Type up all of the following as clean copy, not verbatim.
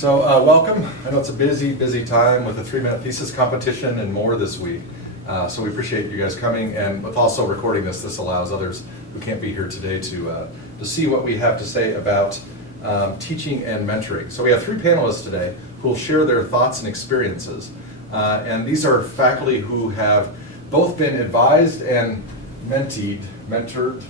Welcome. I know it's a busy time with a 3-minute thesis competition and more this week. So we appreciate you guys coming, and with also recording this allows others who can't be here today to see what we have to say about teaching and mentoring. So we have 3 panelists today who will share their thoughts and experiences. And these are faculty who have both been advised and mentored,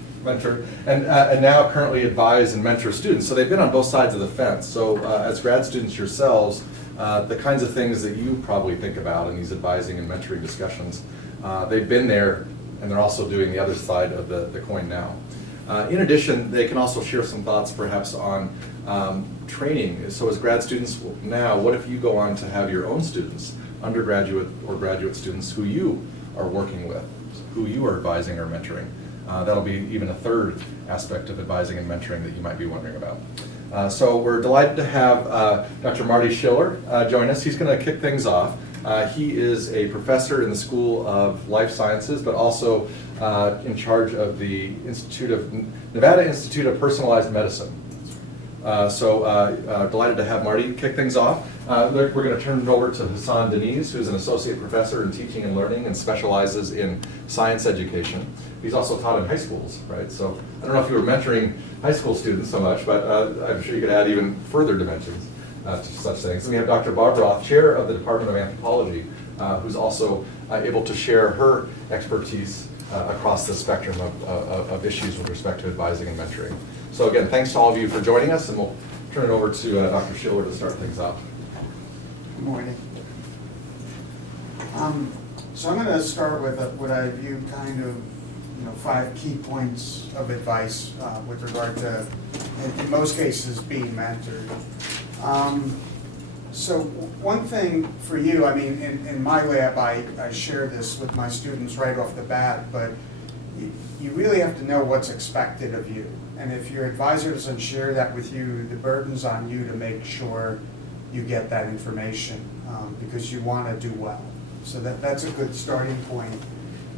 and now currently advise and mentor students. So they've been on both sides of the fence. So as grad students yourselves, the kinds of things that you probably think about in these advising and mentoring discussions, they've been there, and they're also doing the other side of the coin now. In addition, they can also share some thoughts perhaps on training. So as grad students now, what if you go on to have your own students, undergraduate or graduate students who you are working with, who you are advising or mentoring? That'll be even a third aspect of advising and mentoring that you might be wondering about. So we're delighted to have Dr. Marty Schiller join us. He's going to kick things off. He is a professor in the School of Life Sciences, but also in charge of the Nevada Institute of Personalized Medicine. Delighted to have Marty kick things off. We're going to turn it over to Hassan Deniz, who's an associate professor in teaching and learning and specializes in science education. He's also taught in high schools, right? So I don't know if you were mentoring high school students so much, but I'm sure you could add even further dimensions to such things. And we have Dr. Bob Roth, chair of the Department of Anthropology, who's also able to share her expertise across the spectrum of issues with respect to advising and mentoring. So again, thanks to all of you for joining us, and we'll turn it over to Dr. Schiller to start things off. Good morning. So I'm going to start with what I view kind of 5 key points of advice with regard to, in most cases, being mentored. So one thing for you, I mean, in my lab, I share this with my students right off the bat, but you really have to know what's expected of you. And if your advisor doesn't share that with you, the burden's on you to make sure you get that information because you want to do well. So that's a good starting point.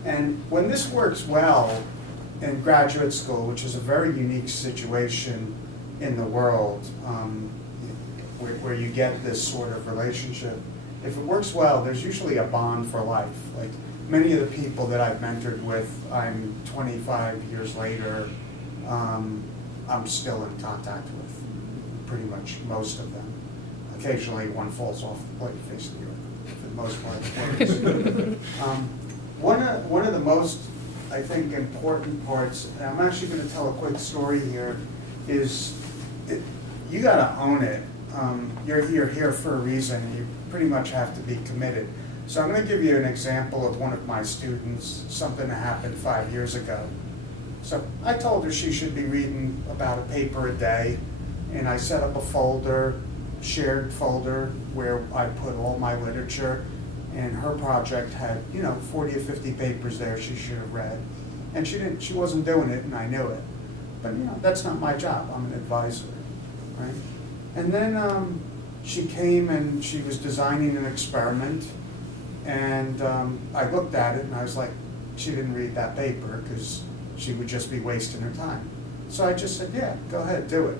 And when this works well in graduate school, which is a very unique situation in the world, where you get this sort of relationship, if it works well, there's usually a bond for life. Like many of the people that I've mentored with, I'm 25 years later, I'm still in contact with pretty much most of them. Occasionally one falls off the plate facing the earth, for the most part. One of the most, I think, important parts, and I'm actually going to tell a quick story here, is you got to own it. You're here for a reason. You pretty much have to be committed. So I'm going to give you an example of one of my students, something that happened 5 years ago. So I told her she should be reading about a paper a day, and I set up a folder, shared folder, where I put all my literature, and her project had 40 or 50 papers there she should have read, and she wasn't doing it, and I knew it. But that's not my job. I'm an advisor, right? And then she came and she was designing an experiment, and I looked at it and I was like, she didn't read that paper because she would just be wasting her time. So I just said, yeah, go ahead, do it.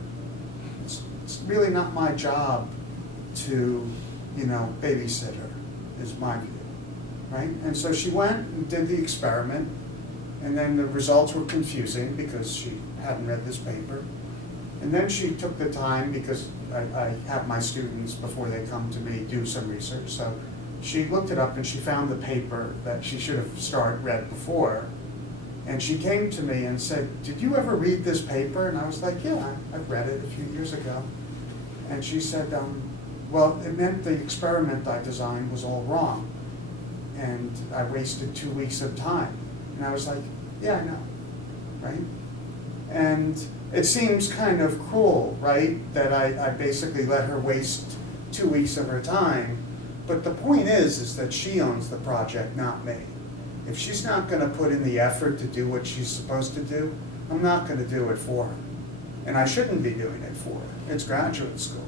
It's really not my job to, babysit her, is my view, right? And so she went and did the experiment, and then the results were confusing because she hadn't read this paper. And then she took the time, because I have my students, before they come to me, do some research. So she looked it up and she found the paper that she should have read before. And she came to me and said, did you ever read this paper? And I was like, yeah, I've read it a few years ago. And she said, well, it meant the experiment I designed was all wrong. And I wasted 2 weeks of time. And I was like, yeah, I know, right? And it seems kind of cruel, right, that I basically let her waste 2 weeks of her time. But the point is that she owns the project, not me. If she's not going to put in the effort to do what she's supposed to do, I'm not going to do it for her. And I shouldn't be doing it for her. It's graduate school.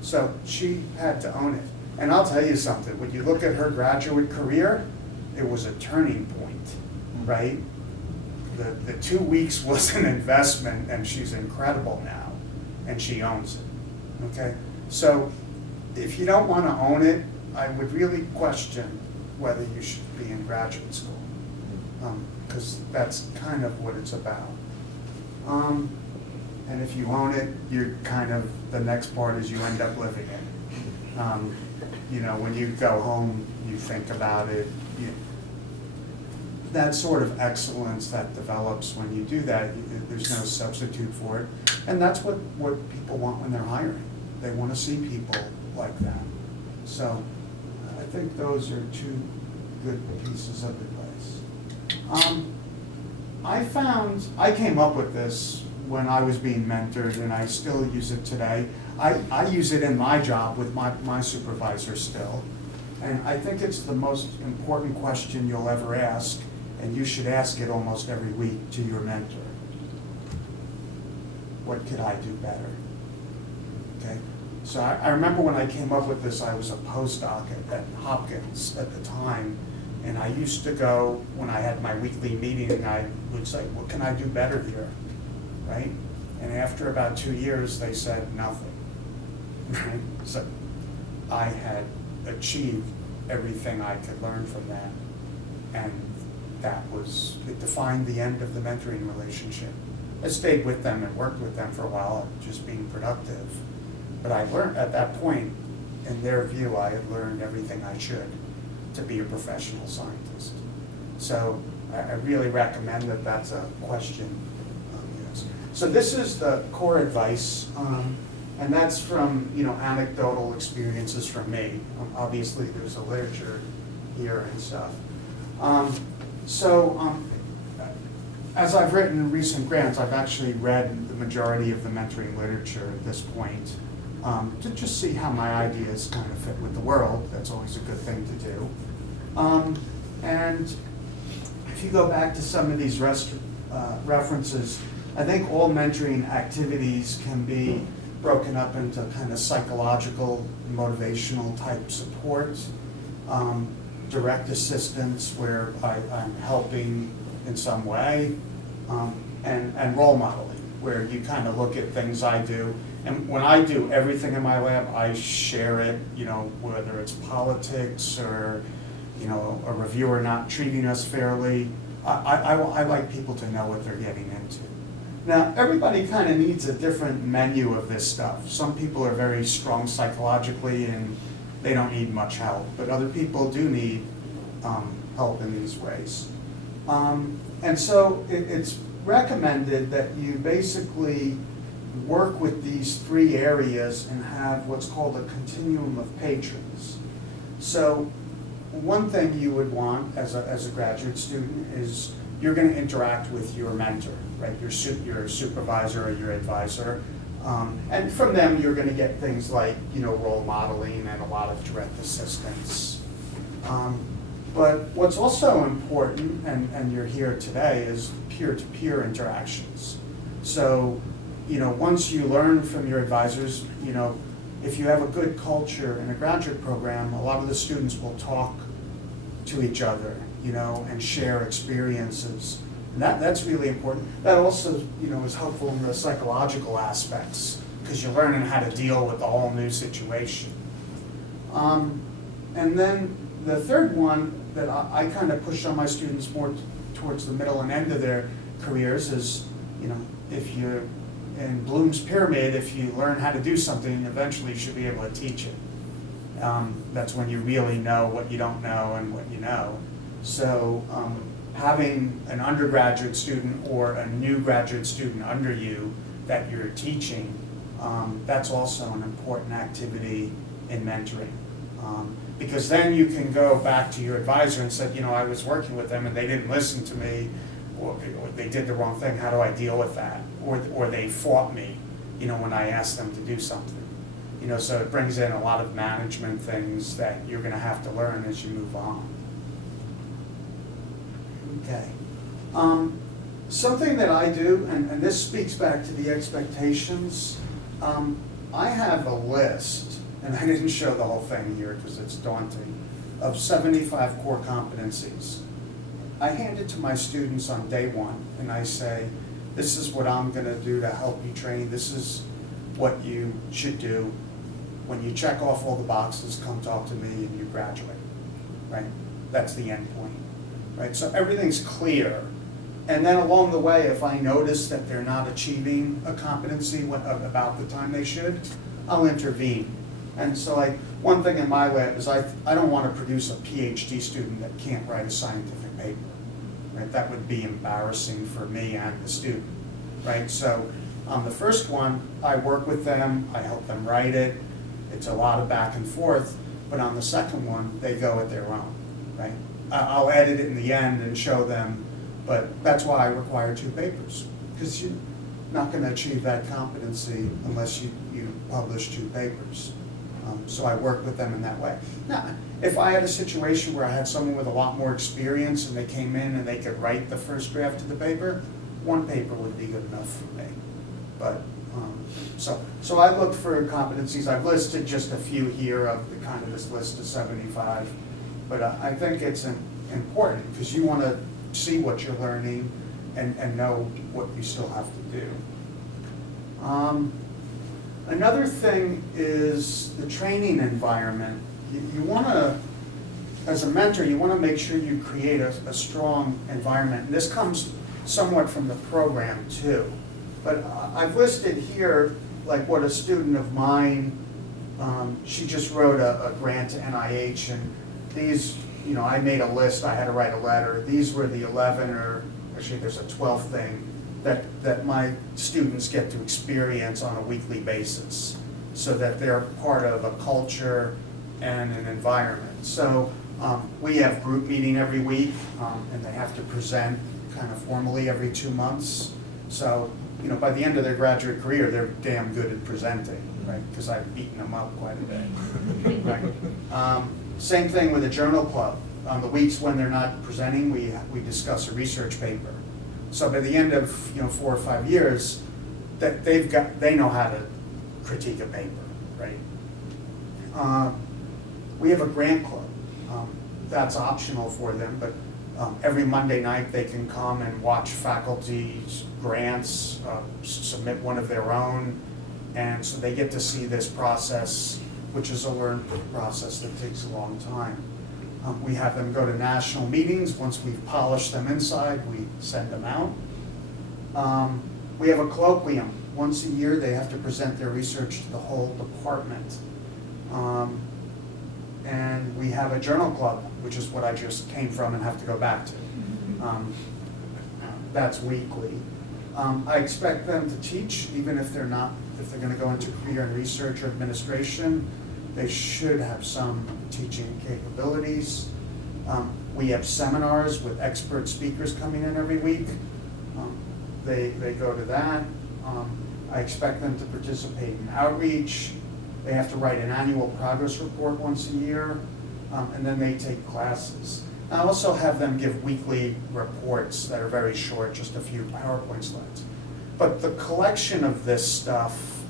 So she had to own it. And I'll tell you something, when you look at her graduate career, it was a turning point, right? The 2 weeks was an investment, and she's incredible now, and she owns it, okay? So if you don't want to own it, I would really question whether you should be in graduate school, because that's kind of what it's about. And if you own it, you're kind of, the next part is you end up living it. You know, when you go home, you think about it. That sort of excellence that develops when you do that, there's no substitute for it. And that's what people want when they're hiring. They want to see people like that. So I think those are two good pieces of advice. I came up with this when I was being mentored, and I still use it today. I use it in my job with my supervisor still. And I think it's the most important question you'll ever ask, and you should ask it almost every week to your mentor. What could I do better? Okay? So I remember when I came up with this, I was a postdoc at Hopkins at the time, and I used to go, when I had my weekly meeting, I would say, what can I do better here, right? And after about 2 years, they said nothing, right? So I had achieved everything I could learn from that, and it defined the end of the mentoring relationship. I stayed with them and worked with them for a while, just being productive. But I learned at that point, in their view, I had learned everything I should to be a professional scientist. So I really recommend that that's a question. Yes. So this is the core advice, and that's from anecdotal experiences from me. Obviously, there's a literature here and stuff. As I've written recent grants, I've actually read the majority of the mentoring literature at this point, to just see how my ideas kind of fit with the world. That's always a good thing to do. And if you go back to some of these references, I think all mentoring activities can be broken up into kind of psychological, motivational type support, direct assistance where I'm helping in some way, and role modeling, where you kind of look at things I do. And when I do everything in my lab, I share it, whether it's politics or, a reviewer not treating us fairly. I like people to know what they're getting into. Now, everybody kind of needs a different menu of this stuff. Some people are very strong psychologically and they don't need much help, but other people do need help in these ways. And so it's recommended that you basically work with these 3 areas and have what's called a continuum of patrons. So one thing you would want as a graduate student is you're going to interact with your mentor, right? Your supervisor or your advisor. And from them, you're going to get things like, role modeling and a lot of direct assistance. But what's also important, and you're here today, is peer-to-peer interactions. So, once you learn from your advisors, if you have a good culture in a graduate program, a lot of the students will talk to each other, and share experiences. And that's really important. That also, is helpful in the psychological aspects, because you're learning how to deal with a whole new situation. And then the third one that I kind of push on my students more towards the middle and end of their careers is, if you're in Bloom's pyramid, if you learn how to do something, eventually you should be able to teach it. That's when you really know what you don't know and what you know. So having an undergraduate student or a new graduate student under you that you're teaching, that's also an important activity in mentoring. Because then you can go back to your advisor and say, I was working with them and they didn't listen to me, or they did the wrong thing, how do I deal with that? Or they fought me, when I asked them to do something. So it brings in a lot of management things that you're going to have to learn as you move on. Okay. Something that I do, and this speaks back to the expectations, I have a list, and I didn't show the whole thing here because it's daunting, of 75 core competencies. I hand it to my students on day 1, and I say, this is what I'm going to do to help you train. This is what you should do. when you check off all the boxes, come talk to me and you graduate, right? That's the end point, right? So everything's clear. And then along the way, if I notice that they're not achieving a competency about the time they should, I'll intervene. And so like, one thing in my lab is I don't want to produce a PhD student that can't write a scientific paper, right? That would be embarrassing for me and the student, right? So on the first one, I work with them, I help them write it. It's a lot of back and forth, but on the second one, they go at their own, right? I'll edit it in the end and show them, but that's why I require 2 papers, because you're not going to achieve that competency unless you publish 2 papers. So I work with them in that way. Now, if I had a situation where I had someone with a lot more experience and they came in and they could write the first draft of the paper, 1 paper would be good enough for me. But so I look for competencies. I've listed just a few here of the kind of this list of 75, but I think it's important because you want to see what you're learning and know what you still have to do. Another thing is the training environment. You want to, as a mentor, you want to make sure you create a strong environment. And this comes somewhat from the program too. But I've listed here like what a student of mine, she just wrote a grant to NIH, and these, I made a list, I had to write a letter. These were the 11, or actually there's a 12th thing that my students get to experience on a weekly basis so that they're part of a culture and an environment. So we have group meeting every week, and they have to present kind of formally every 2 months. So, by the end of their graduate career, they're damn good at presenting, right? Because I've beaten them up quite a bit, right? Same thing with a journal club. On the weeks when they're not presenting, we discuss a research paper. So by the end of 4 or 5 years, that they know how to critique a paper, right? We have a grant club. That's optional for them, but every Monday night they can come and watch faculty's grants, submit one of their own, and so they get to see this process, which is a learned process that takes a long time. We have them go to national meetings. Once we've polished them inside, we send them out. We have a colloquium. Once a year, they have to present their research to the whole department. And we have a journal club, which is what I just came from and have to go back to. That's weekly. I expect them to teach, even if they're going to go into career in research or administration. They should have some teaching capabilities. We have seminars with expert speakers coming in every week. They go to that. I expect them to participate in outreach. They have to write an annual progress report once a year, and then they take classes. I also have them give weekly reports that are very short, just a few PowerPoint slides. But the collection of this stuff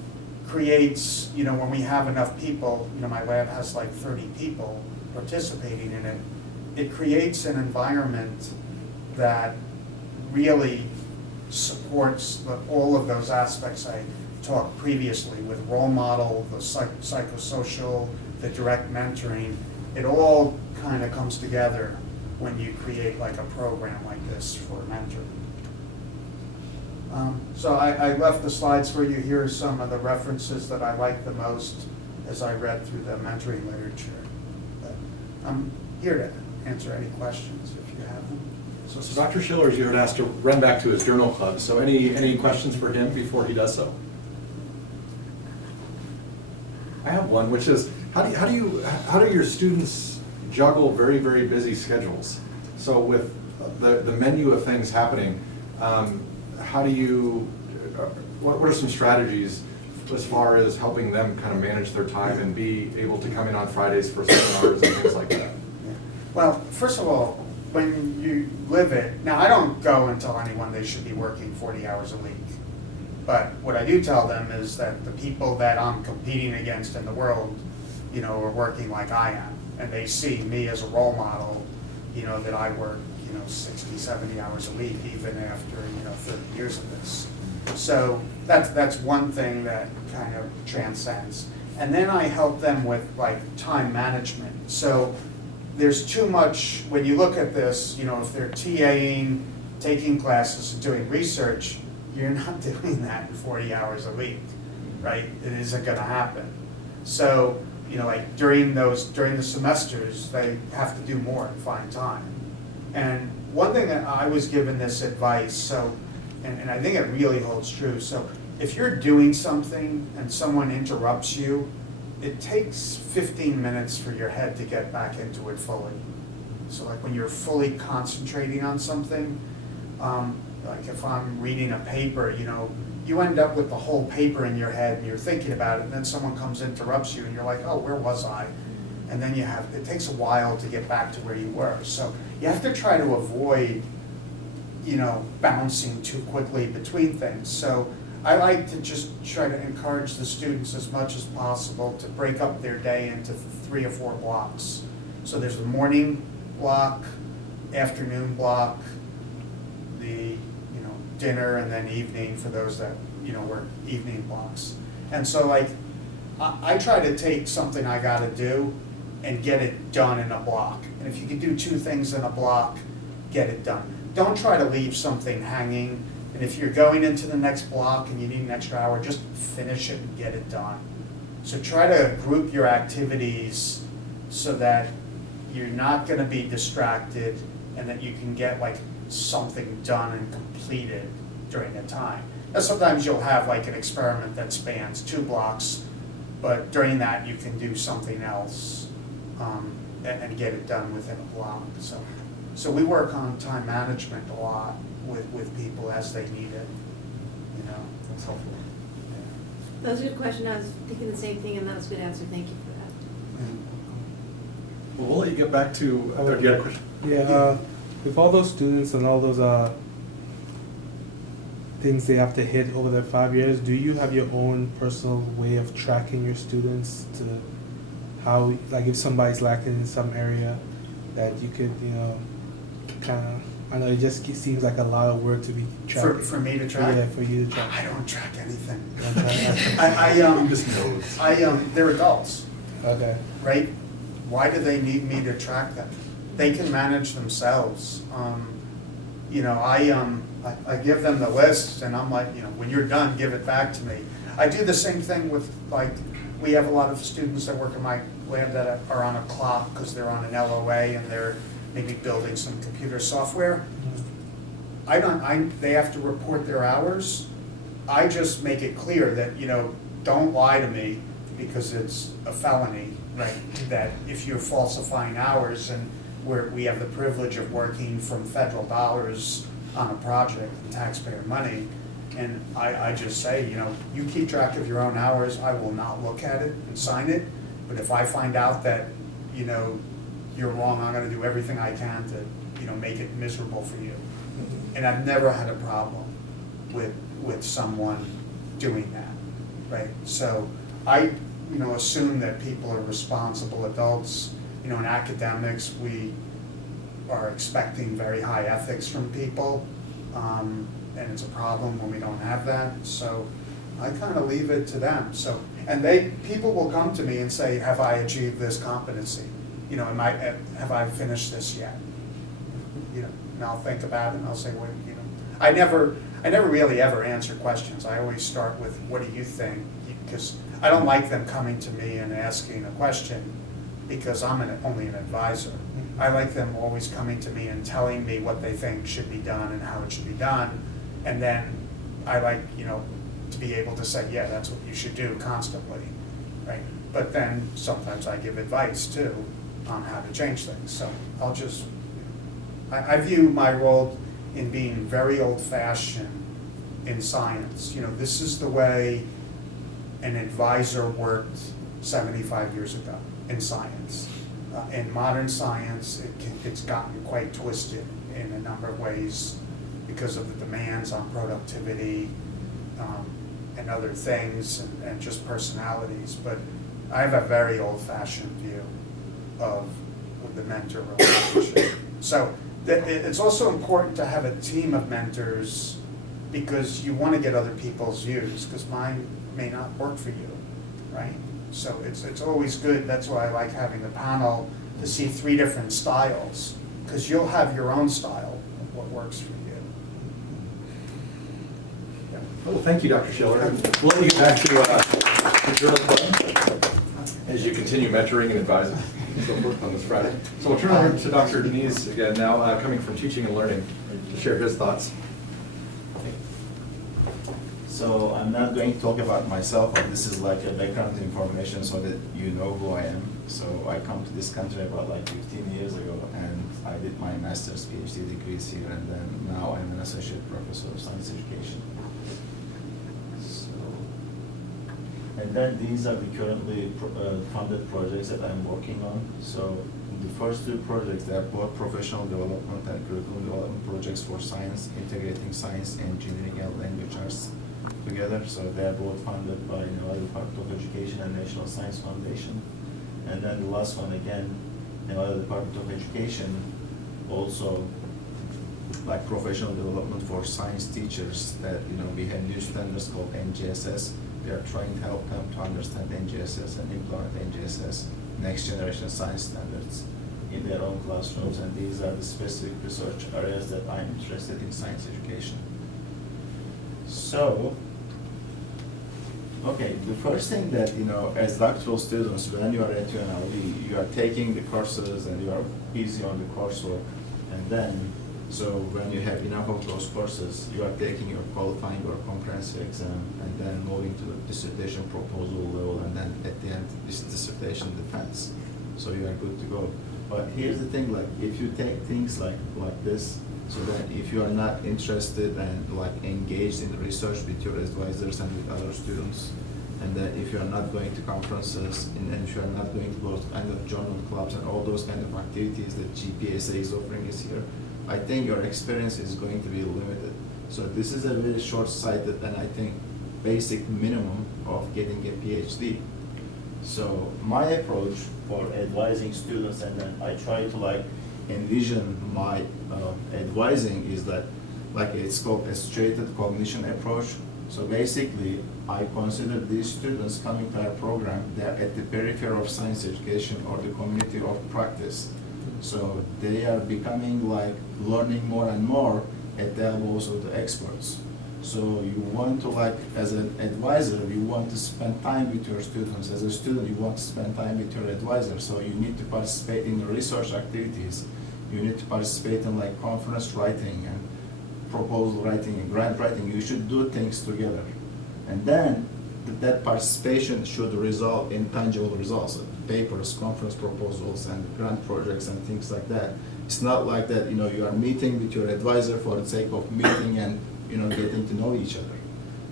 creates, when we have enough people, my lab has like 30 people participating in it, it creates an environment that really supports all of those aspects I talked previously with role model, the psychosocial, the direct mentoring. It all kind of comes together when you create like a program like this for a mentor. So I left the slides for you. Here are some of the references that I like the most as I read through the mentoring literature. But I'm here to answer any questions if you have them. So Dr. Schiller, as you heard, asked to run back to his journal club. So any questions for him before he does so? I have one, which is how do your students juggle very, very busy schedules? So with the menu of things happening, how do you, what are some strategies as far as helping them kind of manage their time and be able to come in on Fridays for seminars and things like that? Well, first of all, when you live it, now I don't go and tell anyone they should be working 40 hours a week. But what I do tell them is that the people that I'm competing against in the world, are working like I am. And they see me as a role model, that I work, 60, 70 hours a week, even after, 30 years of this. So that's one thing that kind of transcends. And then I help them with like time management. So there's too much, when you look at this, you know, if they're TAing, taking classes and doing research, you're not doing that in 40 hours a week, right? It isn't gonna happen. So, you know, like during the semesters, they have to do more and find time. And one thing that I was given this advice, so, and I think it really holds true. So if you're doing something and someone interrupts you, it takes 15 minutes for your head to get back into it fully. So like when you're fully concentrating on something, like if I'm reading a paper, you know, you end up with the whole paper in your head and you're thinking about it, and then someone comes and interrupts you and you're like, oh, where was I? And then it takes a while to get back to where you were. So you have to try to avoid, you know, bouncing too quickly between things. So I like to just try to encourage the students as much as possible to break up their day into 3 or 4 blocks. So there's the morning block, afternoon block, the dinner, and then evening for those that work evening blocks. And so like I try to take something I got to do and get it done in a block. And if you can do 2 things in a block, get it done. Don't try to leave something hanging. And if you're going into the next block and you need an extra hour, just finish it and get it done. So try to group your activities so that you're not going to be distracted and that you can get like something done and completed during the time. Now sometimes you'll have like an experiment that spans 2 blocks, but during that you can do something else and get it done within a block. So we work on time management a lot with people as they need it, you know. That's helpful. Yeah. That was a good question. I was thinking the same thing, and that was a good answer. Thank you for that. Well, we'll let you get back to, you had a question? Yeah, with all those students and all those things they have to hit over their 5 years, do you have your own personal way of tracking your students to how, like if somebody's lacking in some area, that you could, kind of, I know it just seems like a lot of work to be tracking. For me to track? Yeah, for you to track. I don't track anything. He just knows. They're adults, Okay. right? Why do they need me to track them? They can manage themselves. I give them the list and I'm like, when you're done, give it back to me. I do the same thing with, like, we have a lot of students that work in my lab that are on a clock because they're on an LOA and they're maybe building some computer software. They have to report their hours. I just make it clear that, don't lie to me because it's a felony, right? That if you're falsifying hours, and we have the privilege of working from federal dollars on a project, taxpayer money, and I just say, you keep track of your own hours, I will not look at it and sign it, but if I find out that, you're wrong, I'm gonna do everything I can to, make it miserable for you. And I've never had a problem with someone doing that, right? So I, assume that people are responsible adults. In academics, we are expecting very high ethics from people, and it's a problem when we don't have that. So I kind of leave it to them. So, and people will come to me and say, "Have I achieved this competency? Have I finished this yet?" And I'll think about it and I'll say, "What?" I never really ever answer questions. I always start with, "What do you think?" Because I don't like them coming to me and asking a question, because I'm only an advisor. I like them always coming to me and telling me what they think should be done and how it should be done. And then I like, to be able to say, yeah, that's what you should do constantly, right? But then sometimes I give advice too on how to change things. So I'll just, I view my role in being very old-fashioned in science. This is the way an advisor worked 75 years ago in science. In modern science, it's gotten quite twisted in a number of ways because of the demands on productivity and other things and just personalities. But I have a very old-fashioned view of the mentor relationship. So it's also important to have a team of mentors, because you want to get other people's views, because mine may not work for you, right? So it's always good, that's why I like having the panel, to see 3 different styles, because you'll have your own style of what works for you. Yeah. Well, thank you, Dr. Schiller. We'll let you get back to the Journal Club as you continue mentoring and advising and so forth on this Friday. So we'll turn over to Dr. Denise again now, coming from Teaching and Learning, to share his thoughts. So I'm not going to talk about myself, but this is like a background information so that you know who I am. So I come to this country about like 15 years ago, and I did my master's PhD degrees here, and then now I'm an associate professor of science education. So, and then these are the currently funded projects that I'm working on. So the first 2 projects, they are both professional development and curriculum development projects for science, integrating science, engineering, and language arts together. So they are both funded by Nevada Department of Education and National Science Foundation. And then the last one, again, Nevada Department of Education, also like professional development for science teachers, that we have new standards called NGSS. We are trying to help them to understand NGSS and implement NGSS, next generation science standards, in their own classrooms. And these are the specific research areas that I'm interested in science education. So, okay, the first thing that, as doctoral students, when you are at UNLV, you are taking the courses and you are busy on the coursework. And then, so when you have enough of those courses, you are taking your qualifying or comprehensive exam, and then moving to the dissertation proposal level, and then at the end, this dissertation defense. So you are good to go. But here's the thing, like, if you take things like this, so that if you are not interested and like engaged in research with your advisors and with other students, and that if you are not going to conferences, and if you are not going to those kind of journal clubs and all those kind of activities that GPSA is offering us here, I think your experience is going to be limited. So this is a very short-sighted and I think basic minimum of getting a PhD. So my approach for advising students, and then I try to like envision my advising, is that like it's called a straightened cognition approach. So basically, I consider these students coming to our program, they're at the periphery of science education or the community of practice. So they are becoming like learning more and more at the elbows of the experts. So you want to, like, as an advisor, you want to spend time with your students. As a student, you want to spend time with your advisor. So you need to participate in research activities. You need to participate in like conference writing and proposal writing and grant writing. You should do things together. And then that participation should result in tangible results, papers, conference proposals, and grant projects and things like that. It's not like that, you are meeting with your advisor for the sake of meeting and getting to know each other.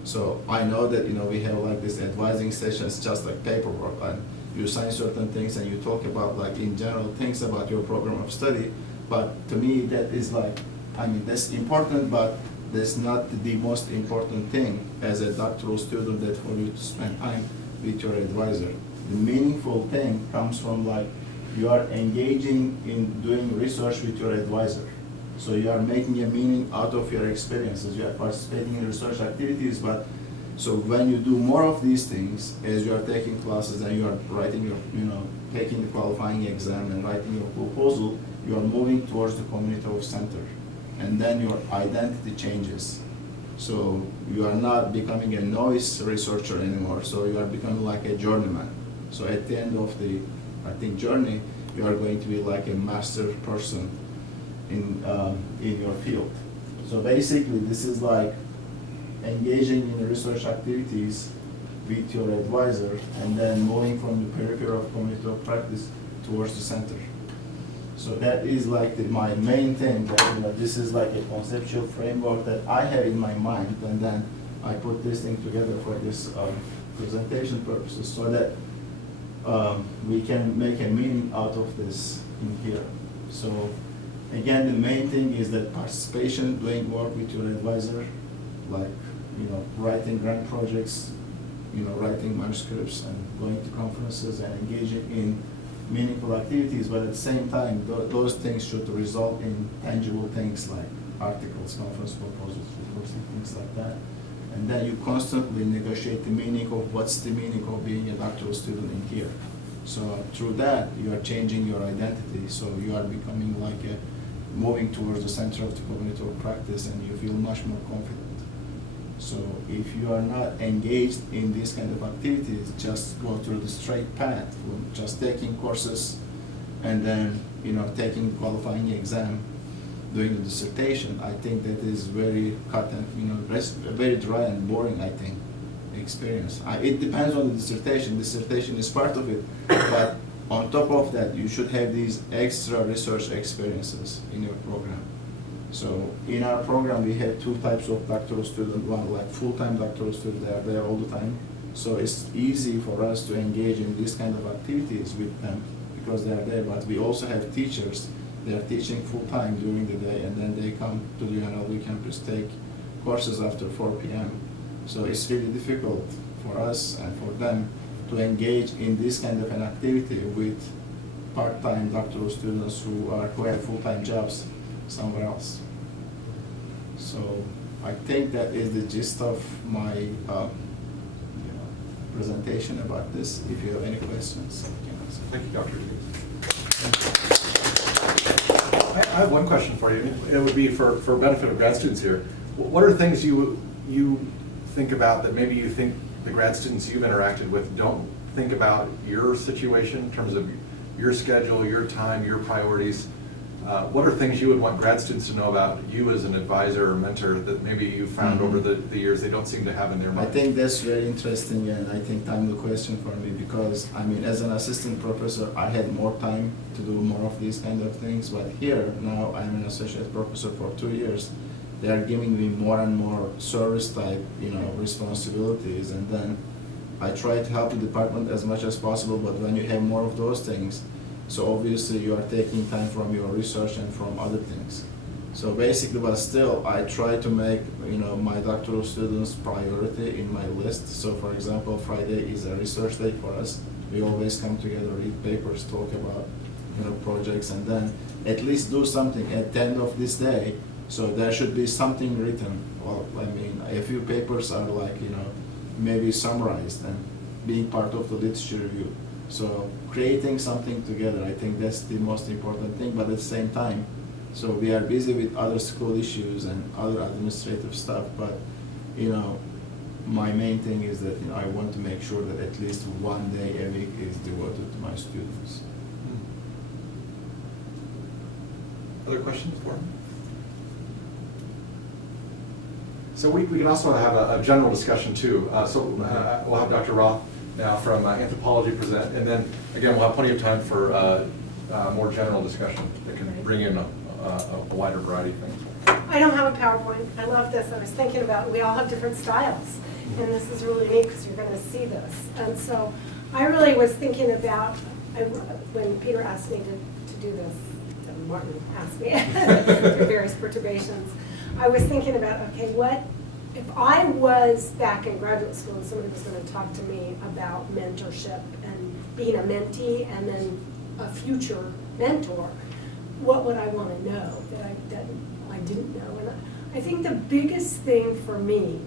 So I know that we have like this advising sessions, just like paperwork, and you sign certain things and you talk about like in general things about your program of study. But to me, that is like, that's important, but that's not the most important thing as a doctoral student, that for you to spend time with your advisor. The meaningful thing comes from like you are engaging in doing research with your advisor. So you are making a meaning out of your experiences. You are participating in research activities, but so when you do more of these things, as you are taking classes and you are writing your, taking the qualifying exam and writing your proposal, you are moving towards the community of center. And then your identity changes. So you are not becoming a novice researcher anymore. So you are becoming like a journeyman. So at the end of the, journey, you are going to be like a master person in your field. So basically, this is like engaging in research activities with your advisor, and then moving from the periphery of community of practice towards the center. So that is like my main thing, that this is like a conceptual framework that I have in my mind, and then I put this thing together for this presentation purposes, so that we can make a meaning out of this in here. So again, the main thing is that participation, doing work with your advisor, like writing grant projects, writing manuscripts and going to conferences and engaging in meaningful activities, but at the same time, those things should result in tangible things like articles, conference proposals, reports, and things like that. And then you constantly negotiate the meaning of what's the meaning of being a doctoral student in here. So through that, you are changing your identity. So you are becoming like moving towards the center of the cognitive practice, and you feel much more confident. So if you are not engaged in these kind of activities, just go through the straight path, just taking courses and then, taking qualifying exam, doing the dissertation. I think that is very cut and, very dry and boring, I think, experience. It depends on the dissertation. Dissertation is part of it, but on top of that, you should have these extra research experiences in your program. So in our program, we have two types of doctoral students. One, like full-time doctoral students, they are there all the time. So it's easy for us to engage in these kind of activities with them because they are there. But we also have teachers. They are teaching full-time during the day, and then they come to the UNLV campus, take courses after 4 p.m. So it's really difficult for us and for them to engage in this kind of an activity with part-time doctoral students who have full-time jobs somewhere else. So I think that is the gist of my presentation about this. If you have any questions, you can ask. Thank you, Dr. I have one question for you. It would be for benefit of grad students here. What are things you think about that maybe you think the grad students you've interacted with don't think about your situation in terms of your schedule, your time, your priorities? What are things you would want grad students to know about you as an advisor or mentor that maybe you found over the years they don't seem to have in their mind? I think that's very interesting, and I think timely question for me because, as an assistant professor, I had more time to do more of these kind of things, but here, now I'm an associate professor for 2 years. They are giving me more and more service type, responsibilities, and then I try to help the department as much as possible, but when you have more of those things, so obviously you are taking time from your research and from other things. So basically, but still, I try to make my doctoral students priority in my list. So for example, Friday is a research day for us. We always come together, read papers, talk about projects, and then at least do something at the end of this day. So there should be something written. Well, a few papers are like maybe summarized and being part of the literature review. So creating something together, I think that's the most important thing, but at the same time, so we are busy with other school issues and other administrative stuff, but my main thing is that I want to make sure that at least one day a week is devoted to my students. Other questions for me? So we can also have a general discussion too. We'll have Dr. Roth now from anthropology present, and then again we'll have plenty of time for more general discussion that can bring in a wider variety of things. I don't have a PowerPoint. I love this. I was thinking about, we all have different styles, and this is really neat because you're going to see this. And so I really was thinking about, when Peter asked me to do this, Martin asked me through various perturbations, I was thinking about, okay, what if I was back in graduate school and somebody was going to talk to me about mentorship and being a mentee and then a future mentor, what would I want to know that I didn't know? And I think the biggest thing for me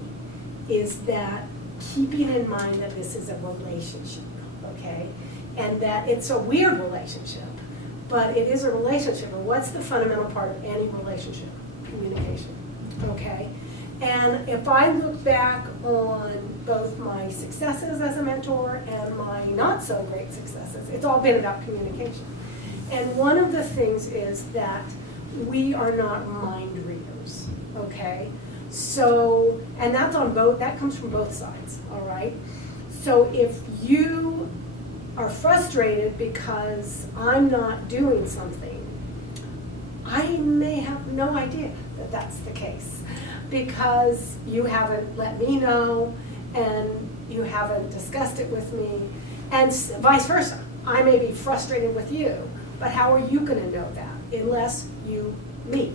is that keeping in mind that this is a relationship, okay? And that it's a weird relationship, but it is a relationship. And what's the fundamental part of any relationship? Communication, okay? And if I look back on both my successes as a mentor and my not so great successes, it's all been about communication. And one of the things is that we are not mind readers, okay? So, and that's on both, that comes from both sides, all right? So if you are frustrated because I'm not doing something, I may have no idea that that's the case because you haven't let me know and you haven't discussed it with me, and vice versa. I may be frustrated with you, but how are you going to know that unless you meet?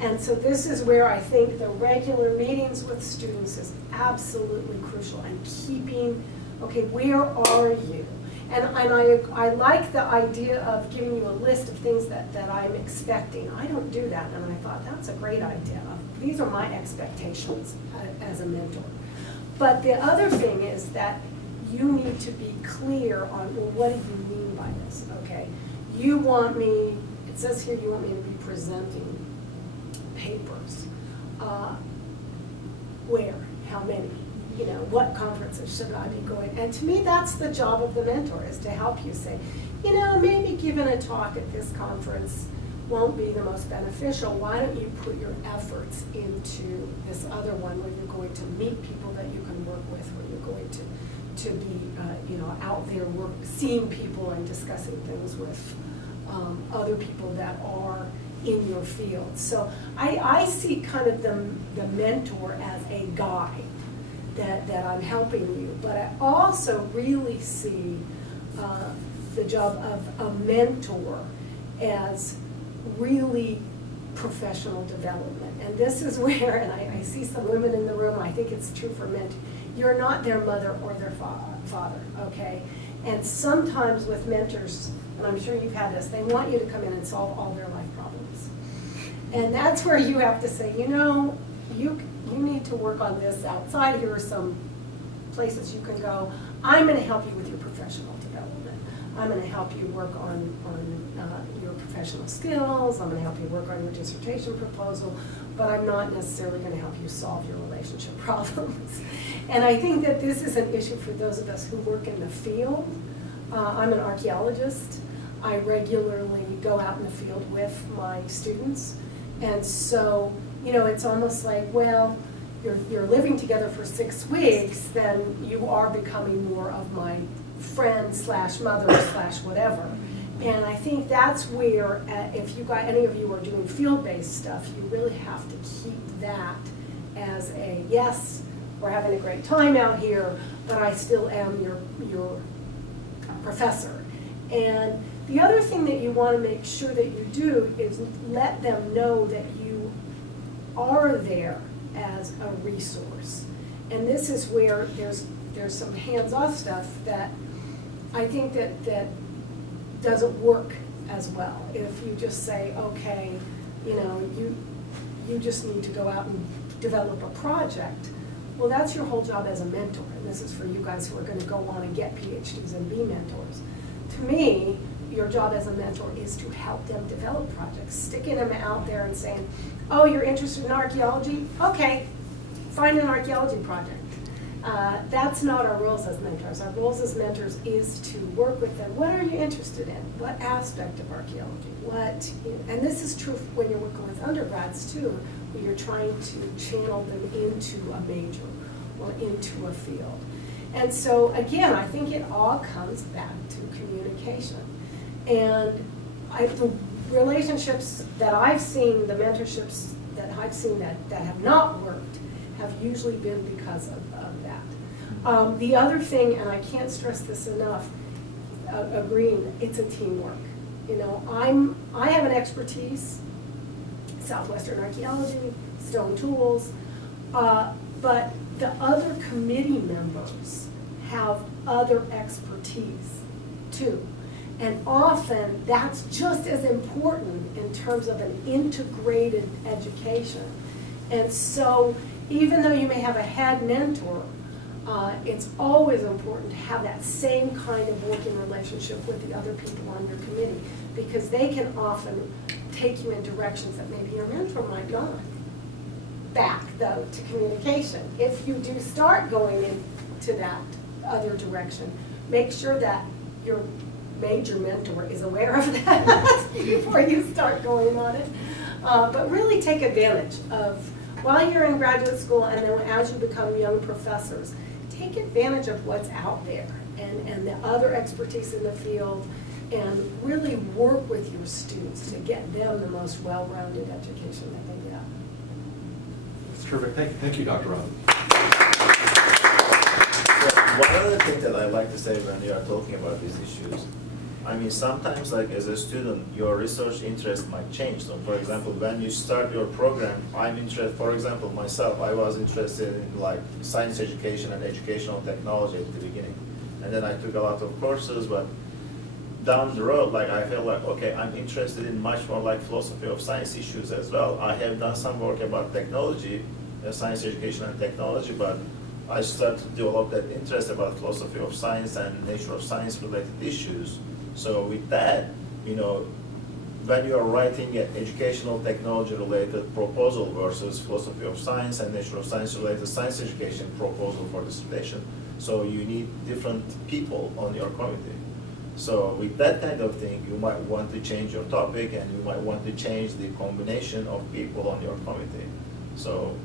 And so this is where I think the regular meetings with students is absolutely crucial, and keeping, okay, where are you? And I like the idea of giving you a list of things that I'm expecting. I don't do that, and I thought that's a great idea. These are my expectations as a mentor. But the other thing is that you need to be clear on, well, what do you mean by this, okay? You want me, it says here you want me to be presenting papers. Where? How many? You know, what conferences should I be going? And to me, that's the job of the mentor, is to help you say, you know, maybe giving a talk at this conference won't be the most beneficial. Why don't you put your efforts into this other one where you're going to meet people that you can work with, where you're going to be, you know, out there seeing people and discussing things with other people that are in your field. So I see kind of the mentor as a guide that I'm helping you, but I also really see the job of a mentor as really professional development. And this is where, and I see some women in the room, I think it's true for men, you're not their mother or their father, okay? And sometimes with mentors, and I'm sure you've had this, they want you to come in and solve all their life problems. And that's where you have to say, you know, you need to work on this outside. Here are some places you can go. I'm going to help you with your professional development. I'm going to help you work on your professional skills. I'm going to help you work on your dissertation proposal, but I'm not necessarily going to help you solve your relationship problems. And I think that this is an issue for those of us who work in the field. I'm an archaeologist. I regularly go out in the field with my students. And so, you know, it's almost like, well, you're living together for 6 weeks, then you are becoming more of my friend slash mother slash whatever. And I think that's where, if you got any of you are doing field-based stuff, you really have to keep that as a, yes, we're having a great time out here, but I still am your professor. And the other thing that you want to make sure that you do is let them know that you are there as a resource. And this is where there's some hands-off stuff that I think that doesn't work as well. If you just say, okay, you know, you just need to go out and develop a project. Well, that's your whole job as a mentor. And this is for you guys who are going to go on and get PhDs and be mentors. To me, your job as a mentor is to help them develop projects, sticking them out there and saying, oh, you're interested in archaeology? Okay, find an archaeology project. That's not our roles as mentors. Our roles as mentors is to work with them. What are you interested in? What aspect of archaeology? And this is true when you're working with undergrads too, where you're trying to channel them into a major or into a field. And so again, I think it all comes back to communication. And the relationships that I've seen, the mentorships that I've seen that have not worked, have usually been because of that. The other thing, and I can't stress this enough, agreeing, it's a teamwork. You know, I have an expertise, Southwestern archaeology, stone tools, but the other committee members have other expertise too. And often that's just as important in terms of an integrated education. And so even though you may have a head mentor, it's always important to have that same kind of working relationship with the other people on your committee, because they can often take you in directions that maybe your mentor might not. Back, though, to communication. If you do start going into that other direction, make sure that your major mentor is aware of that before you start going on it. But really take advantage of, while you're in graduate school and then as you become young professors, take advantage of what's out there and the other expertise in the field, and really work with your students to get them the most well-rounded education that they get. That's terrific. Thank you, Dr. Rob. So one other thing that I like to say when you are talking about these issues, I mean, sometimes, like, as a student, your research interest might change. So, for example, when you start your program, I'm interested, for example, myself, I was interested in, like, science education and educational technology at the beginning. And then I took a lot of courses, but down the road, like, I felt like, okay, I'm interested in much more, like, philosophy of science issues as well. I have done some work about technology, science education and technology, but I started to develop that interest about philosophy of science and nature of science related issues. So with that, you know, when you are writing an educational technology related proposal versus philosophy of science and nature of science related science education proposal for dissertation, so you need different people on your committee. So with that kind of thing, you might want to change your topic and you might want to change the combination of people on your committee. So,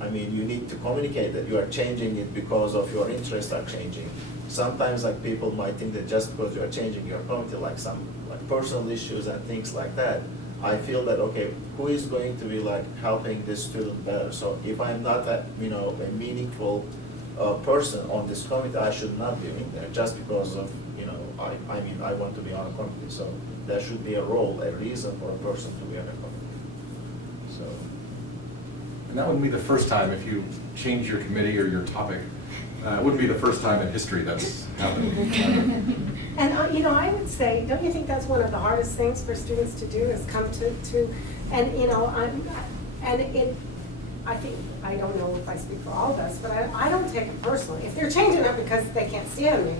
I mean, you need to communicate that you are changing it because of your interests are changing. Sometimes like people might think that just because you are changing your committee, like some like personal issues and things like that, I feel that, okay, who is going to be like helping this student better? So if I'm not a, you know, a meaningful person on this committee, I should not be in there just because of, you know, I mean, I want to be on a committee. So there should be a role, a reason for a person to be on a committee. So. And that wouldn't be the first time if you change your committee or your topic. It wouldn't be the first time in history that's happened. And, you know, I would say, don't you think that's one of the hardest things for students to do is come to and, you know, I think, I don't know if I speak for all of us, but I don't take it personally. If they're changing it because they can't stand me,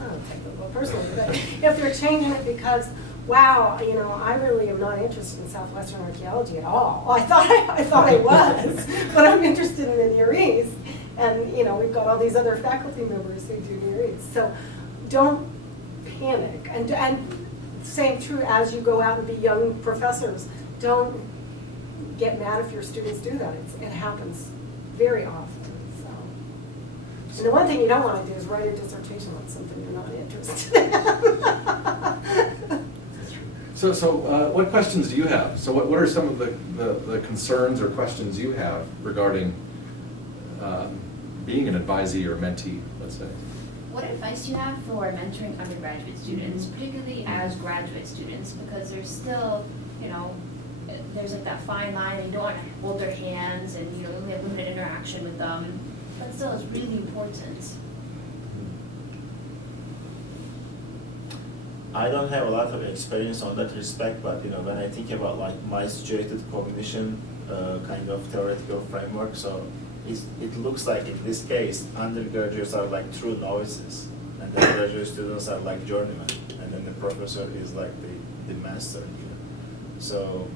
I don't take it a little personally. But if they're changing it because, wow, you know, I really am not interested in Southwestern archaeology at all. Well, I thought I was, but I'm interested in the Near East. And, you know, we've got all these other faculty members who do Near East. So don't panic. And same true as you go out and be young professors. Don't get mad if your students do that. It happens very often. So. And the one thing you don't want to do is write a dissertation on something you're not interested in. So what questions do you have? So what are some of the concerns or questions you have regarding being an advisee or mentee, let's say? What advice do you have for mentoring undergraduate students, particularly as graduate students, because there's still, you know, there's like that fine line, and you don't want to hold their hands, and you know, only have limited interaction with them, but still it's really important. I don't have a lot of experience on that respect, but you know, when I think about like my situated cognition kind of theoretical framework, so it looks like in this case, undergraduates are like true novices, and then graduate students are like journeymen, and then the professor is like the master. So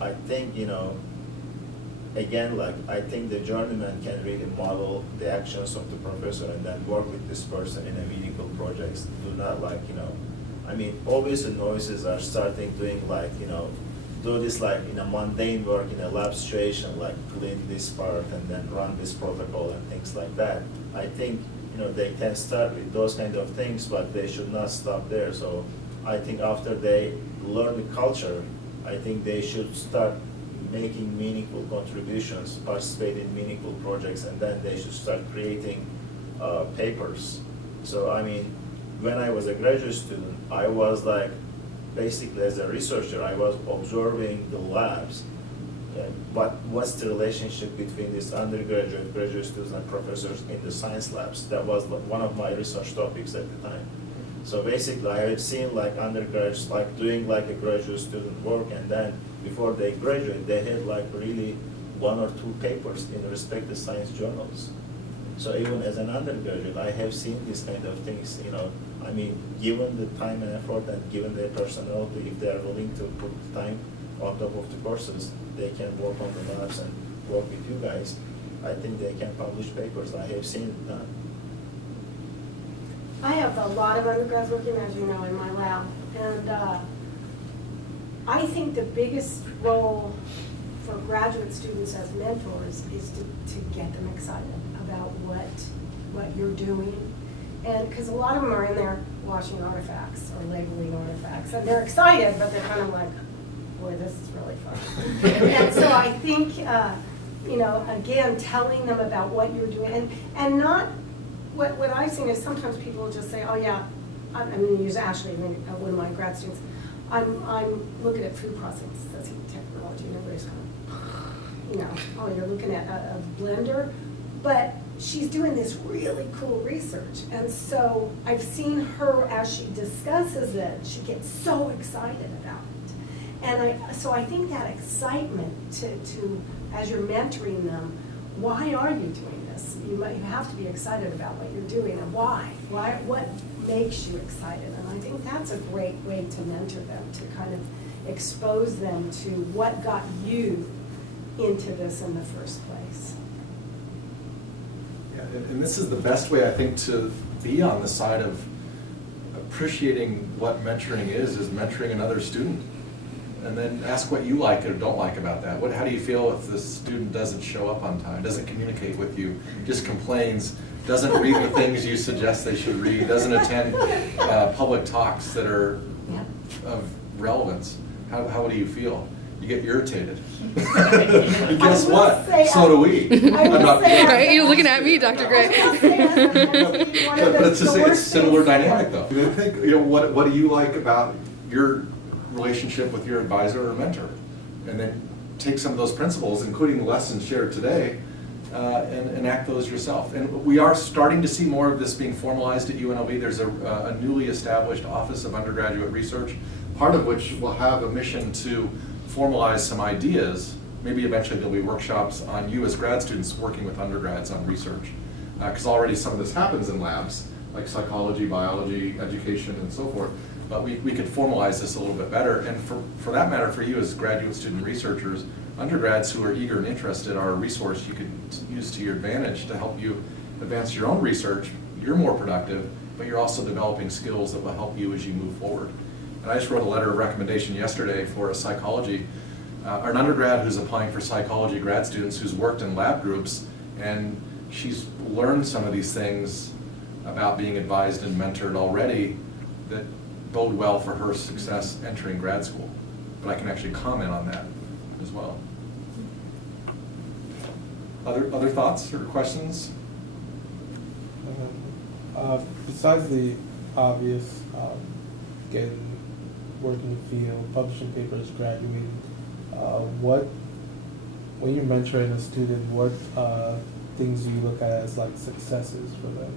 I think, you know, again, like I think the journeyman can really model the actions of the professor and then work with this person in a meaningful projects. Do not like, you know, I mean, obviously novices are starting doing like, you know, do this like in a mundane work in a lab situation, like clean this part and then run this protocol and things like that. I think, you know, they can start with those kind of things, but they should not stop there. So I think after they learn the culture, I think they should start making meaningful contributions, participate in meaningful projects, and then they should start creating papers. So I mean, when I was a graduate student, I was like, basically as a researcher, I was observing the labs. But what's the relationship between these undergraduate, graduate students, and professors in the science labs? That was one of my research topics at the time. So basically, I had seen like undergraduates like doing like a graduate student work, and then before they graduate, they had like really 1 or 2 papers in respective science journals. So even as an undergraduate, I have seen these kind of things, you know. I mean, given the time and effort and given their personality, if they are willing to put time on top of the courses, they can work on the labs and work with you guys. I think they can publish papers. I have seen it done. I have a lot of undergrads working, as you know, in my lab, and I think the biggest role for graduate students as mentors is to get them excited about what you're doing. And because a lot of them are in there washing artifacts or labeling artifacts, and they're excited, but they're kind of like, boy, this is really fun. And so I think, you know, again, telling them about what you're doing, and not, what I've seen is sometimes people will just say, oh yeah, I'm going to use Ashley, one of my grad students, I'm looking at food processing technology, and everybody's kind of, you know, oh, you're looking at a blender, but she's doing this really cool research, and so I've seen her, as she discusses it, she gets so excited about it. And so I think that excitement to as you're mentoring them, why are you doing this. You have to be excited about what you're doing and why. What makes you excited? And I think that's a great way to mentor them, to kind of expose them to what got you into this in the first place. Yeah, and this is the best way, I think, to be on the side of appreciating what mentoring is mentoring another student. And then ask what you like or don't like about that. How do you feel if the student doesn't show up on time, doesn't communicate with you, just complains, doesn't read the things you suggest they should read, doesn't attend public talks that are of relevance? How do you feel? You get irritated. And guess what? So do we. Right? You're looking at me, Dr. Gray. But it's a similar dynamic, though. I think, what do you like about your relationship with your advisor or mentor? And then take some of those principles, including the lessons shared today, and enact those yourself. And we are starting to see more of this being formalized at UNLV. There's a newly established Office of Undergraduate Research, part of which will have a mission to formalize some ideas. Maybe eventually there'll be workshops on you as grad students working with undergrads on research. Because already some of this happens in labs, like psychology, biology, education, and so forth. But we could formalize this a little bit better. And for that matter, for you as graduate student researchers, undergrads who are eager and interested are a resource you could use to your advantage to help you advance your own research. You're more productive, but you're also developing skills that will help you as you move forward. And I just wrote a letter of recommendation yesterday for a psychology, an undergrad who's applying for psychology grad students who's worked in lab groups, and she's learned some of these things about being advised and mentored already that bode well for her success entering grad school. But I can actually comment on that as well. Other thoughts or questions? Besides the obvious, working in the field, publishing papers, graduating, when you're mentoring a student, what things do you look at as like successes for them?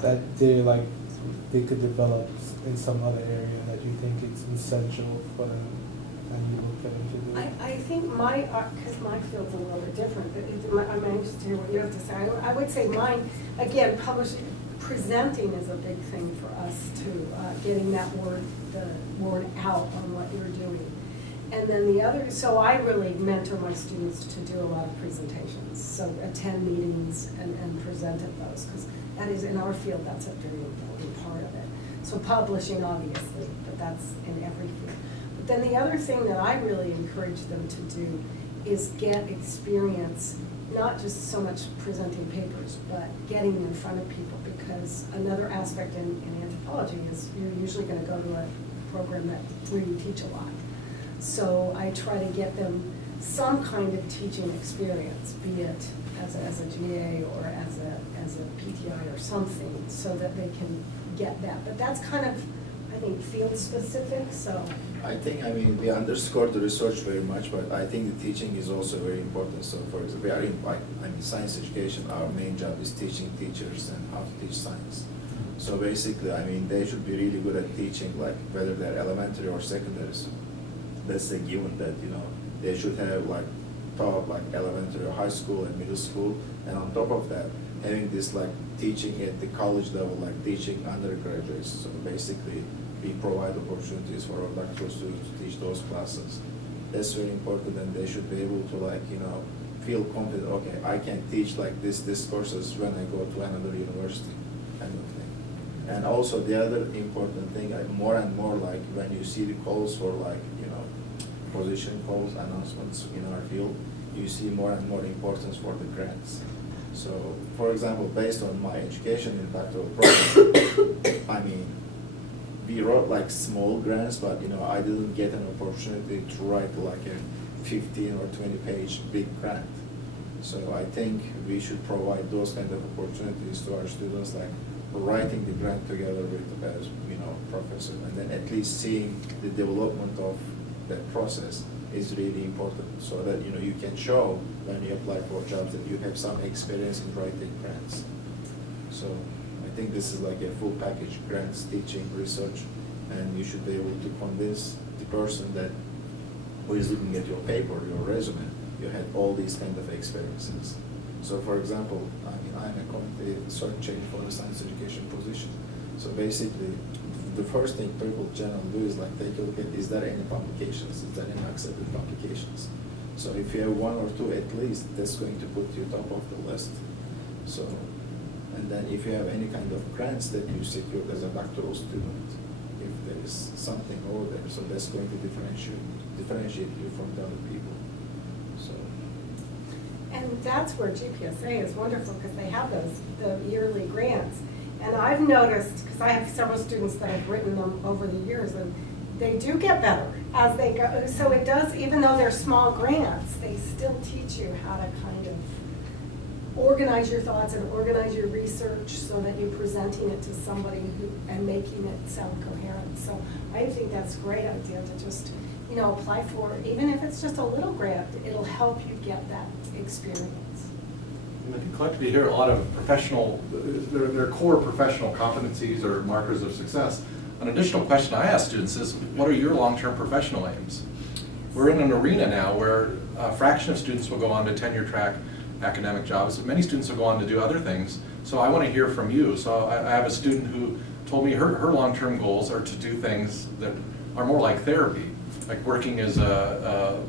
That they could develop in some other area that you think it's essential for them, and you look at them to do? I think because my field's a little bit different, but I'm anxious to hear what you have to say. I would say mine, again, presenting is a big thing for us too, getting the word out on what you're doing. And then the other, so I really mentor my students to do a lot of presentations. So attend meetings and present at those, because that is, in our field, that's a very important part of it. So publishing, obviously, but that's in every field. But then the other thing that I really encourage them to do is get experience, not just so much presenting papers, but getting in front of people, because another aspect in anthropology is you're usually going to go to a program where you teach a lot. So I try to get them some kind of teaching experience, be it as a GA or as a PTI or something, so that they can get that. But that's kind of, I think, field specific, so. I think, we underscore the research very much, but I think the teaching is also very important. So for example, we are in science education, our main job is teaching teachers and how to teach science. So basically, they should be really good at teaching, like whether they're elementary or secondary. So that's a given that, they should have taught elementary or high school and middle school. And on top of that, having this teaching at the college level, teaching undergraduates. So basically, we provide opportunities for our doctoral students to teach those classes. That's very important, and they should be able to feel confident, okay, I can teach this courses when I go to another university, kind of thing. And also the other important thing, more and more when you see the calls for position calls, announcements in our field, you see more and more importance for the grants. So, for example, based on my education in doctoral program, we wrote small grants, but I didn't get an opportunity to write a 15 or 20 page big grant. So I think we should provide those kind of opportunities to our students, writing the grant together with as professor, and then at least seeing the development of that process is really important, so that you can show when you apply for jobs that you have some experience in writing grants. So I think this is a full package: grants, teaching, research, and you should be able to convince the person who is looking at your paper, your resume, you had all these kind of experiences. So for example, I mean, I'm a committee search change for the science education position. So basically, the first thing people generally do is like take a look at, is there any publications? Is there any accepted publications? So if you have one or two at least, that's going to put you top of the list. So, and then if you have any kind of grants that you secured as a doctoral student, if there is something over there, so that's going to differentiate you from the other people. So. And that's where GPSA is wonderful, because they have the yearly grants. And I've noticed, because I have several students that have written them over the years, and they do get better as they go. So it does, even though they're small grants, they still teach you how to kind of organize your thoughts and organize your research so that you're presenting it to somebody and making it sound coherent. So I think that's a great idea to just, apply for it. Even if it's just a little grant, it'll help you get that experience. And I think collectively you hear a lot of professional, their core professional competencies or markers of success. An additional question I ask students is, what are your long-term professional aims? We're in an arena now where a fraction of students will go on to tenure track academic jobs, but many students will go on to do other things. So I want to hear from you. So I have a student who told me her long-term goals are to do things that are more like therapy, like working as a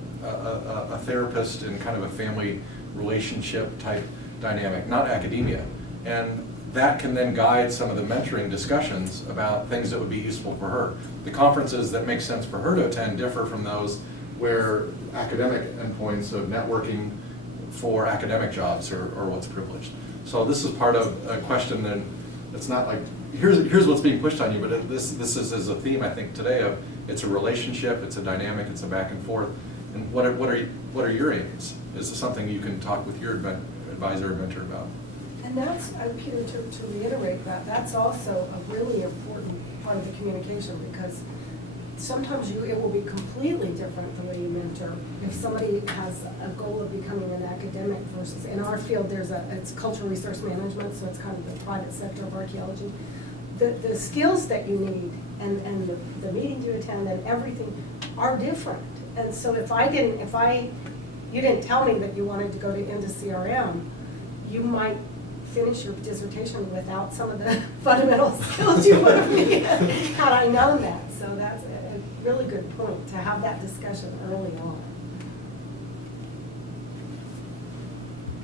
therapist in kind of a family relationship type dynamic, not academia. And that can then guide some of the mentoring discussions about things that would be useful for her. The conferences that make sense for her to attend differ from those where academic endpoints of networking for academic jobs are what's privileged. So this is part of a question that it's not like, here's what's being pushed on you, but this is a theme I think today of it's a relationship, it's a dynamic, it's a back and forth. And what are your aims? Is this something you can talk with your advisor or mentor about? And that's, Peter, to reiterate that, that's also a really important part of the communication, because sometimes it will be completely different the way you mentor. If somebody has a goal of becoming an academic versus, in our field, it's cultural resource management, so it's kind of the private sector of archaeology. The skills that you need and the meetings you attend and everything are different. And so if you didn't tell me that you wanted to go into CRM, you might finish your dissertation without some of the fundamental skills you would have needed had I known that. So that's a really good point, to have that discussion early on.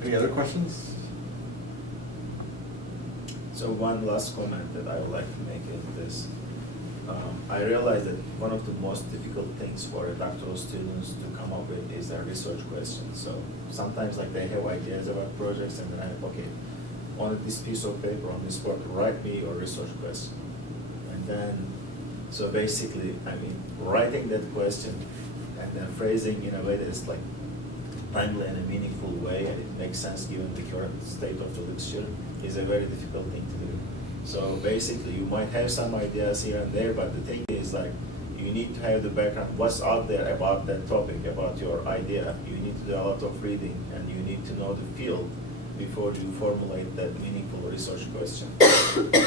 Any other questions? So one last comment that I would like to make is this. I realize that one of the most difficult things for doctoral students to come up with is their research questions. So sometimes like they have ideas about projects and then okay, on this piece of paper, on this board, write me your research question. And then, so basically, I mean, writing that question and then phrasing in a way that is like timely and a meaningful way and it makes sense given the current state of the literature is a very difficult thing to do. So basically, you might have some ideas here and there, but the thing is like, you need to have the background, what's out there about that topic, about your idea. You need to do a lot of reading and you need to know the field before you formulate that meaningful research question.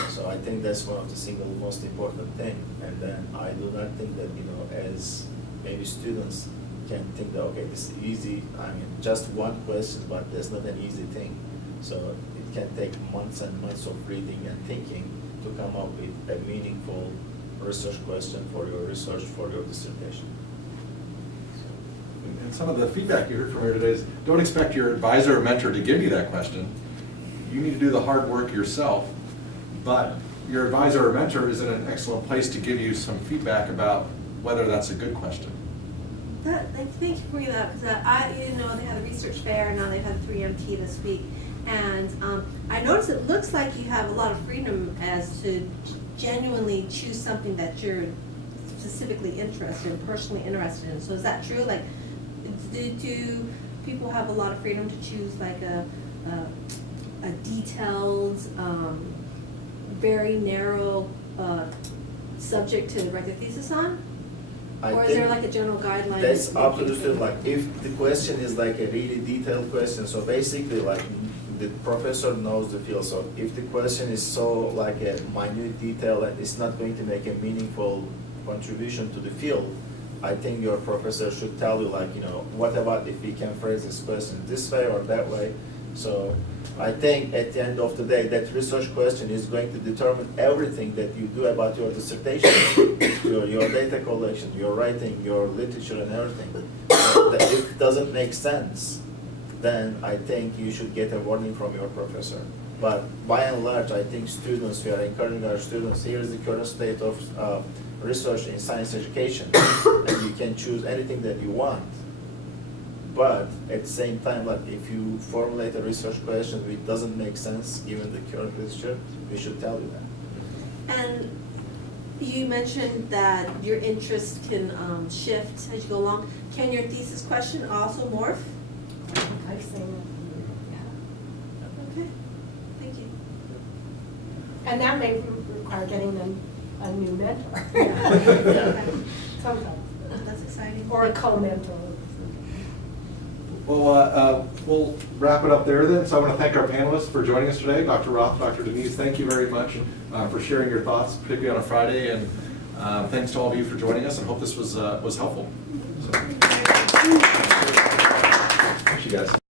So I think that's one of the single most important thing. And then I do not think that, as maybe students can think that, okay, this is easy. I mean, just one question, but that's not an easy thing. So it can take months and months of reading and thinking to come up with a meaningful research question for your research, for your dissertation. And some of the feedback you heard from here today is, don't expect your advisor or mentor to give you that question. You need to do the hard work yourself, but your advisor or mentor is in an excellent place to give you some feedback about whether that's a good question. Thank you for bringing that up, because they had a research fair and now they've had 3MT this week. And I noticed it looks like you have a lot of freedom as to genuinely choose something that you're specifically interested in, personally interested in. So is that true? Like, do people have a lot of freedom to choose like a detailed, very narrow subject to write their thesis on? Or is there like a general guideline? That's up to the student. Like if the question is like a really detailed question, so basically like the professor knows the field. So if the question is so like a minute detail and it's not going to make a meaningful contribution to the field, I think your professor should tell you, like, what about if we can phrase this question this way or that way? So I think at the end of the day, that research question is going to determine everything that you do about your dissertation, your data collection, your writing, your literature and everything. So that if it doesn't make sense, then I think you should get a warning from your professor. But by and large, I think students, we are encouraging our students, here is the current state of research in science education, and you can choose anything that you want. But at the same time, like, if you formulate a research question which doesn't make sense given the current literature, we should tell you that. And you mentioned that your interest can shift as you go along. Can your thesis question also morph? I've seen Okay, thank you. it. And that may require getting them a new mentor. Yeah. Sometimes. That's exciting. Or a co-mentor. Well, we'll wrap it up there then. So I want to thank our panelists for joining us today. Dr. Roth, Dr. Denise, thank you very much for sharing your thoughts, particularly on a Friday. And thanks to all of you for joining us, and hope this was helpful. So, thank you guys.